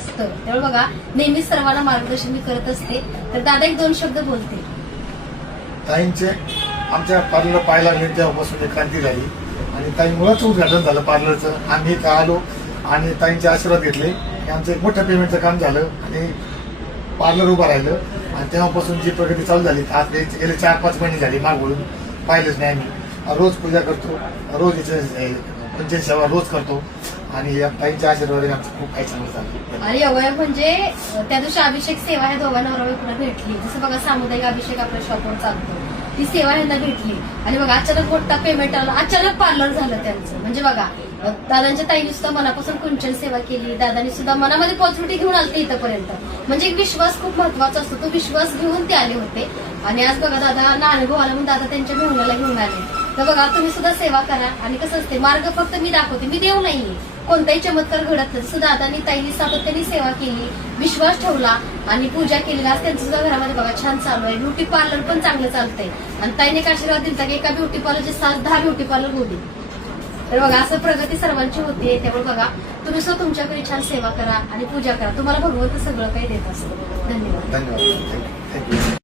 असतं. त्यामुळे बघा नेहमीच सर्वांना मार्गदर्शन मी करत असते. तर दादा एक दोन शब्द बोलते. ताईंचे आमच्या पार्लर पाहायला लागले तेव्हापासून एक क्रांती झाली आणि ताईमुळेच उद्घाटन झालं पार्लरचं. आम्ही इथं आलो आणि ताईंचे आशीर्वाद घेतले. आमचं एक मोठं पेमेंटचं काम झालं आणि पार्लर उभं राहिलं आणि तेव्हापासून जी प्रगती चालू झाली आज गेले 4-5 महिने झाली मागवळून पाहिलंच नाही. आम्ही रोज पूजा करतो, रोज इथे पंचायत सेवा रोज करतो आणि या ताईंच्या आशीर्वादाने आमचं खूप काही चांगलं झालं. आणि अवयव म्हणजे त्या दिवशी अभिषेक सेवा ह्या दोघांना पुन्हा भेटली. जसं बघा सामुदायिक अभिषेक आपल्या शॉपवर चालतो, ती सेवा ह्यांना भेटली आणि बघा अचानक मोठा पेमेंट आला, अचानक पार्लर झालं त्यांचं. म्हणजे बघा दादांच्या ताईने सुद्धा मनापासून कुंचन सेवा केली, दादांनी सुद्धा मनामध्ये पॉझिटिव्हिटी घेऊन आलते इथंपर्यंत. म्हणजे एक विश्वास खूप महत्वाचा असतो, तो विश्वास घेऊन ते आले होते. आणि आज बघा दादांना अनुभव आला म्हणून दादा त्यांच्या मेहुण्याला घेऊन आले. तर बघा तुम्ही सुद्धा सेवा करा. आणि कसं असते मार्ग फक्त मी दाखवते, मी देव नाहीये, कोणताही चमत्कार घडत नाही. सुद्धा दादांनी ताईंनी सातत्याने सेवा केली, विश्वास ठेवला आणि पूजा केली. आज त्यांचं सुद्धा घरामध्ये बघा छान चालू आहे. ब्युटी पार्लर पण चांगलं चालतंय आणि ताईने एक आशीर्वाद दिला की एका ब्युटी पार्लरचे 7-10 ब्युटी पार्लर होती. तर बघा असं प्रगती सर्वांची होते. त्यामुळे बघा तुम्ही सुद्धा तुमच्याकडे छान सेवा करा आणि पूजा करा. तुम्हाला भगवंत सगळं काही देत असतो. धन्यवाद. धन्यवाद. थँक्यू.